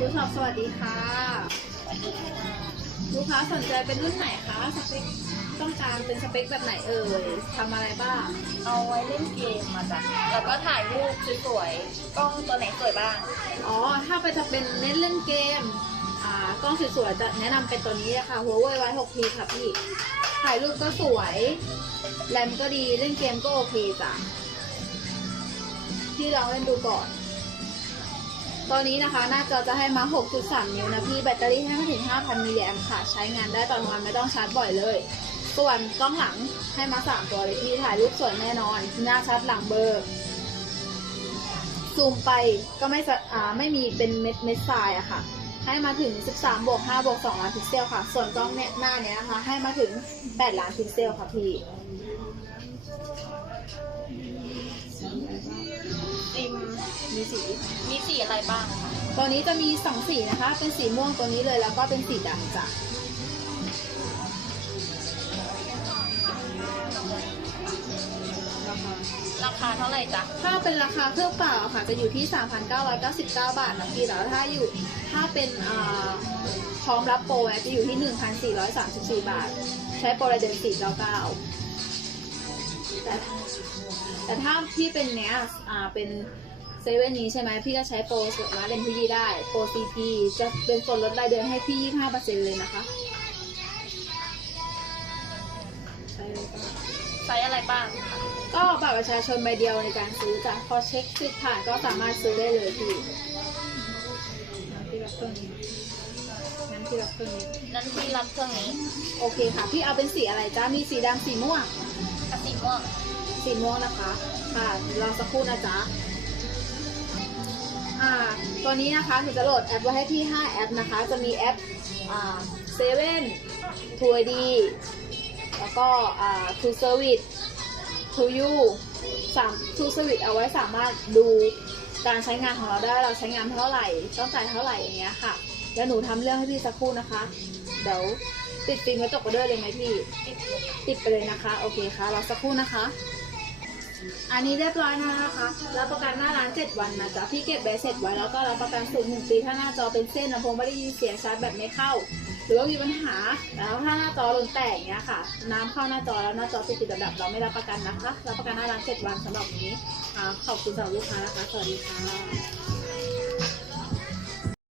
ครูสอบสวัสดีค่ะ ลูกค้าสนใจเป็นรุ่นไหนคะ สเปคต้องการเป็นสเปคแบบไหนเอ่ยทำอะไรบ้าง เอาไว้เล่นเกมมาจ้ะแล้วก็ถ่ายรูปสวยๆกล้องตัวไหนสวยบ้าง อ๋อ ถ้าไปจะเป็นเน้นเล่นเกม อ่ากล้องสวยๆจะแนะนำเป็นตัวนี้ค่ะ Huawei Y6P ค่ะพี่ ถ่ายรูปก็สวย แรมก็ดี เล่นเกมก็โอเคจ้ะพี่ลองเล่นดูก่อน ตอนนี้นะคะหน้าจอจะให้มา 6.3 นิ้วนะพี่แบตเตอรี่ให้มาถึง 5,000 มิลลิแอมป์ค่ะ ใช้งานได้ตอนวันไม่ต้องชาร์จบ่อยเลย ส่วนกล้องหลังให้มา 3 ตัวเลยพี่ถ่ายรูปสวยแน่นอน หน้าชัดหลังเบอร์ซูมไปก็ไม่สะอ่าไม่มีเป็นเม็ดเม็ดทรายอะค่ะ ให้มาถึง 13บวก5บวก2ล้านพิกเซลค่ะ ส่วนกล้องเนี่ยหน้าเนี้ยนะคะ ให้มาถึง 8 ล้านพิกเซลค่ะพี่ มีสี มีสีอะไรบ้างคะตัวนี้จะมี2สีนะคะ เป็นสีม่วงตัวนี้เลยแล้วก็เป็นสีดำจ้ะราคาเท่าไหร่จ๊ะ ถ้าเป็นราคาเครื่องเปล่าอะค่ะ จะอยู่ที่ 3,999 บาทนะพี่แล้วถ้าอยู่ ถ้าเป็นอ่าพร้อมรับโปรเนี่ยจะอยู่ที่ 1,434 บาท ใช้โปรในเดือน499แต่แต่ถ้าพี่เป็นเนี้ย อ่า เป็น เซเว่นนี้ใช่ไหมพี่ก็ใช้โปรส่วนมาเล่นพี่ได้ โปร CP จะเป็นส่วนลดรายเดือนให้พี่25%เลยนะคะ ใช่เลยค่ะไซส์อะไรบ้างคะก็บัตรประชาชนใบเดียวในการซื้อจ้ะพอเช็คสิทธิ์ผ่านก็สามารถซื้อได้เลยพี่งั้นพี่รับเครื่องนี้งั้นพี่รับเครื่องนี้นั้นพี่รับเครื่องนี้ โอเคค่ะ พี่เอาเป็นสีอะไรจ้ามีสีดำสีม่วงกับสีม่วงสีม่วงนะคะ ค่ะรอสักครู่นะจ๊ะ อ่าตัวนี้นะคะหนูจะโหลดแอปไว้ให้พี่ 5 แอปนะคะ จะมีแอปอ่าเซเว่นทูดีแล้วก็อ่าทูเซอร์วิสทูยูสามทูเซอร์วิสเอาไว้สามารถดูการใช้งานของเราได้เราใช้งานเท่าไหร่ ต้องจ่ายเท่าไหร่อย่างเงี้ยค่ะแล้วหนูทำเรื่องให้พี่สักครู่นะคะ เดี๋ยวติดฟิล์มกระจกกระเด้อเลยไหมพี่ ติดไปเลยนะคะ โอเคค่ะรอสักครู่นะคะ อันนี้เรียบร้อยแล้วนะคะ รับประกันหน้าร้าน7วันนะจ๊ะ พี่เก็บใบเสร็จไว้แล้วก็รับประกันสูงหนึ่งปีถ้าหน้าจอเป็นเส้นลำโพงไม่ได้ยินเสียงชัดแบบไม่เข้า หรือว่ามีปัญหา แล้วถ้าหน้าจอหล่นแตกเนี้ยค่ะ น้ำเข้าหน้าจอแล้วหน้าจอติดติดดับเราไม่รับประกันนะคะ รับประกันหน้าร้าน7วันสำหรับวันนี้ขอบคุณสำหรับลูกค้านะคะ สวัสดีค่ะ